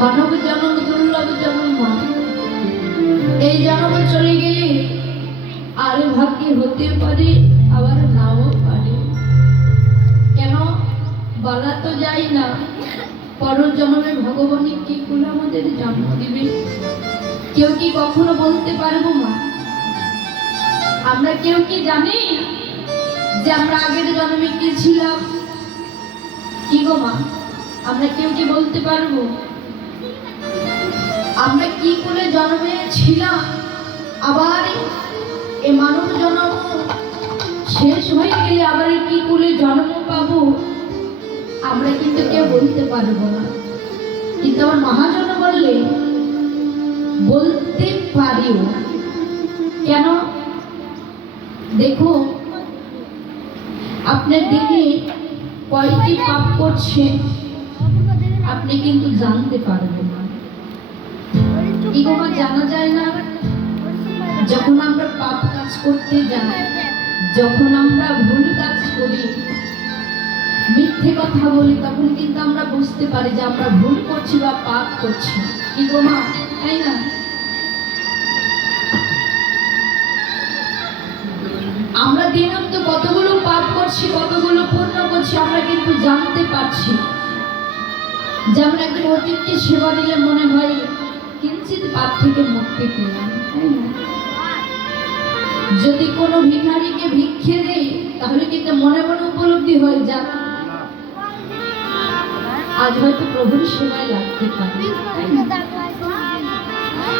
মানব জন্ম, দুর্লভ জন্ম। এই জন্ম চলে গেলে আর ভাগ্যে হতে পারে, আবার নাও পারে। কেন? বলা তো যায় না। পরজন্মে ভগবানই কি করে আমাদের জন্ম দিবে? কেউ কি কখনো বলতে পারব মা? আমরা কেউ কি জানি যে আমরা আগের জন্মে কি ছিলাম? কি গো মা? আমরা কেউ কি বলতে পারব? আমরা কি করে জন্মে ছিলাম? আবার এই মানব জন্ম শেষ হয়ে গেলে আবার কি করে জন্ম পাবো? আমরা কিন্তু কেউ বলতে পারব না। কিন্তু আমার মহাজন বললে, বলতে পারিও কেন? দেখো, আপনার দিনে কয়টি পাপ করছে, আপনি কিন্তু জানতে পারবেন না। জানা যায় না? যখন আমরা পাপ কাজ করতে যাই, যখন আমরা ভুল কাজ করি, মিথ্যে কথা বলি, তখন কিন্তু আমরা বুঝতে পারি যে আমরা ভুল করছি বা পাপ করছি। গো তাই না? আমরা দিনন্ত কতগুলো পাপ করছি, কতগুলো পূর্ণ করছি, আমরা কিন্তু জানতে পারছি। যেমন একজন অতীতকে সেবা দিলে মনে হয় কিঞ্চিত পাপ থেকে মুক্তি পেলাম যদি কোনো ভিখারিকে ভিক্ষে দেই, তাহলে কিন্তু মনে মনে উপলব্ধি হয়ে? যাক আজ হয়তো প্রভুর সেবায় লাগতে পারে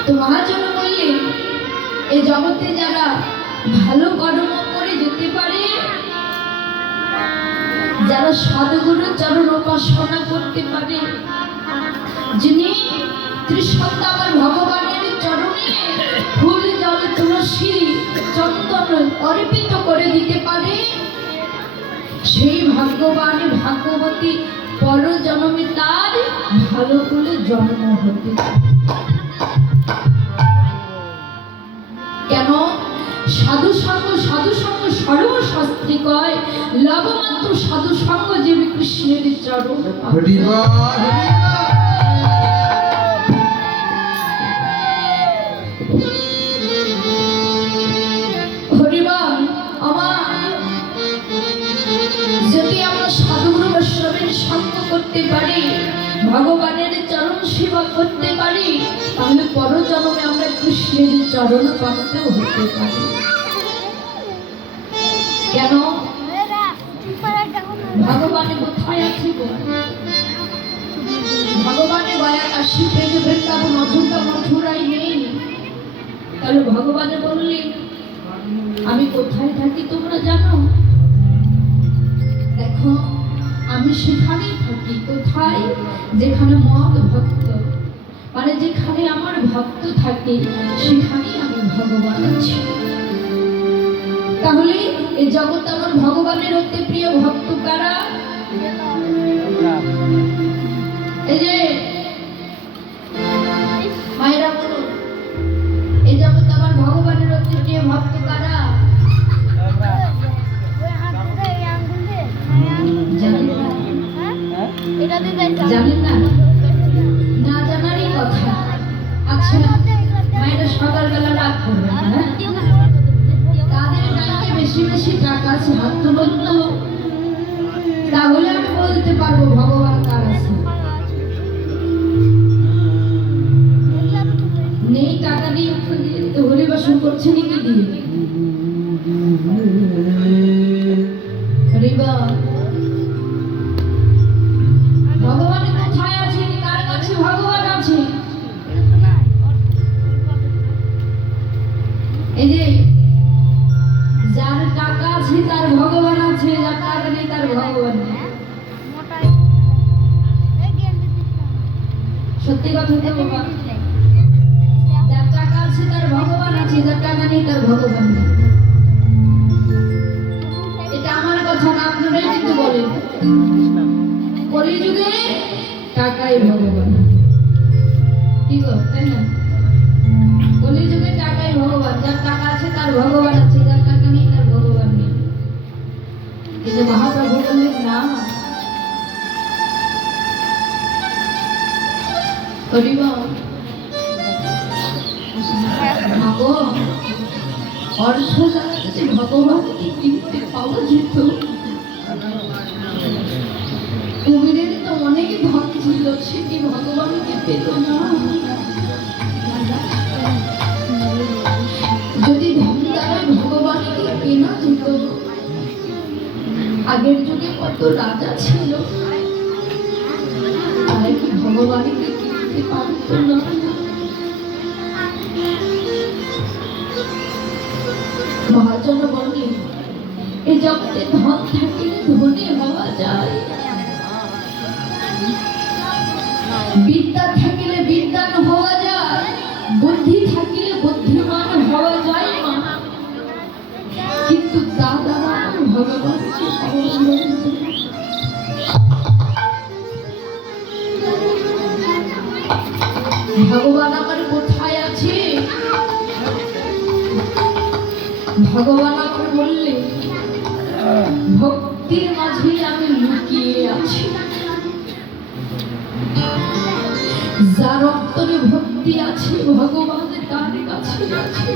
তো মহাজন বললেন এই জগতে যারা ভালো কর্ম যারা সদগুরু চরণ উপাসনা করতে পারে। যিনি আমার ভগবানের চরণে ফুল, জল, তুলসী, চন্দন অর্পিত করে দিতে পারে, সেই ভাগ্যবান ভাগ্যবতী পর জন্মে তার ভালো করে জন্ম হতে কেন সাধু সঙ্গ সাধু সর্বশাস্ত্রী কয় লবমাত্র সাধু সঙ্গ যে কৃষ্ণের চরণ করতে পারি ভগবানের চরণ সেবা করতে পারি তাহলে পরজন্মে আমরা কৃষ্ণের চরণ প্রাপ্ত হতে পারি। কেন? ভগবান কোথায় আছে গো? ভগবানের গয়া কাশী পেজ বৃন্দাবন অযোধ্যা মথুরাই নেই। তাহলে ভগবানে বললেন আমি কোথায় থাকি তোমরা জানো? দেখো, আমি সেখানেই থাকি, কোথায়? যেখানে মত ভক্ত। মানে যেখানে আমার ভক্ত থাকে, সেখানেই আমি ভগবান আছি। তাহলে এই জগৎ আমার ভগবানের অতি প্রিয় ভক্ত কারা? এই যে, মায়েরা বলুন, এই জগৎ আমার ভগবানের অতি প্রিয় ভক্ত কারা? জানেন না? না জানারই কথা। আচ্ছা মায়েরা সকালবেলা রাগ করবেন হ্যাঁ? বেশি বেশি টাকা আছে হাত তো তাহলে আমি বলতে পারব ভগবান তার আছে। ভগবান। ভগবান ভগবান আছে ভগবান পাওয়া যেত। পেত যদি আগের যুগে কত রাজা ছিল, তারা কি ভগবানকে কিনতে পারত না? মহাজন বললেন এই জগতে ধন থাকিলে ধনী হওয়া যায়। বিদ্যা ভগবান আমার কোথায় আছে? ভগবান আমার বললে, ভক্তির মাঝে আমি লুকিয়ে আছি। যার অন্তরে ভক্তি আছে, ভগবান তার কাছে আছে।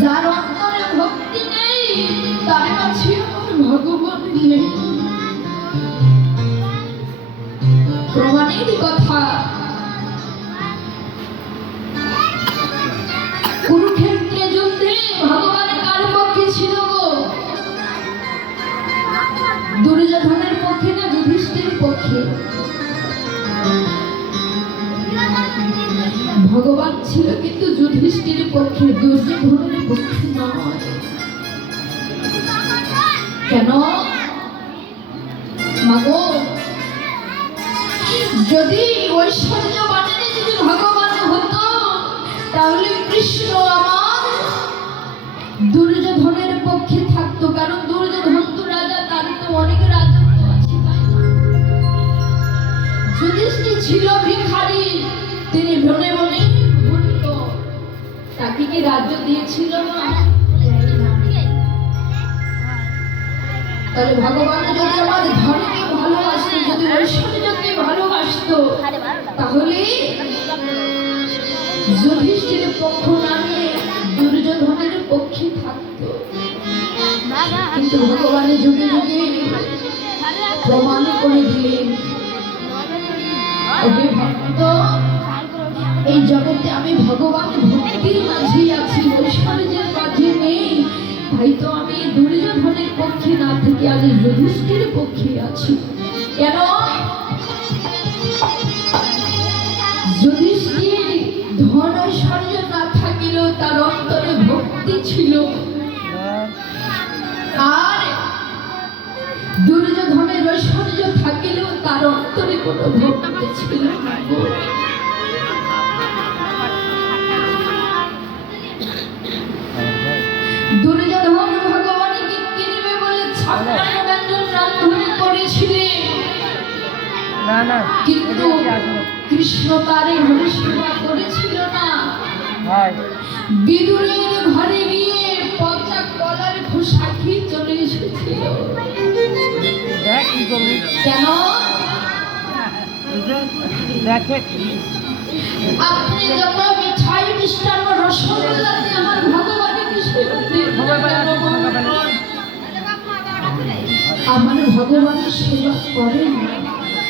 যার অন্তরে ভক্তি তার কাছে আমার পক্ষে না যুধিষ্ঠির পক্ষে? ভগবান ছিল কিন্তু যুধিষ্ঠির পক্ষে, দুর্যোধনের পক্ষে নয়। মাগো। যদি ঐশ্বর্য বানানে যদি ভগবান হতো, তাহলে কৃষ্ণ আমার দুর্যোধনের পক্ষে থাকতো, কারণ দুর্যোধন তো রাজা, তার তো অনেক রাজত্ব আছে, তাই যুধিষ্ঠির ছিল ভিখারি, তিনি বনে বনে ঘুরত তাকে কি রাজ্য দিয়েছিল না? তাহলে ভগবান যদি আমার ভালোবাসতো যদি ভালোবাসতো, তাহলে যুধিষ্ঠির পক্ষ নামে দুর্যোধনের পক্ষে থাকতো। কিন্তু ভগবানের যুগে যুগে প্রমাণ করে দিলেন ভক্ত, এই জগতে আমি ভগবান ভক্তির মাঝে আছি, ঐশ্বর্যের মাঝে নেই। তাই তো আমি দুর্যোধনের পক্ষে না থেকে আজ যুধিষ্ঠির পক্ষে আছি। কেন? যুধিষ্ঠির ধন ঐশ্বর্য না থাকিলেও তার অন্তরে ভক্তি ছিল। আর দুর্যোধনের ঐশ্বর্য থাকিলেও তার অন্তরে কোনো ভক্তি ছিল না কিন্তু কৃষ্ণ তারে হরি সেবা করেছিল না। বিদুরের ঘরে গিয়ে পচা কলার খোসা খেয়ে চলে এসেছিল। কেন? আপনি যত মিঠাই মিষ্টান্ন রসগোল্লা দিয়ে আমার ভগবানকে সেবা আমার ভগবানের সেবা করেন। না।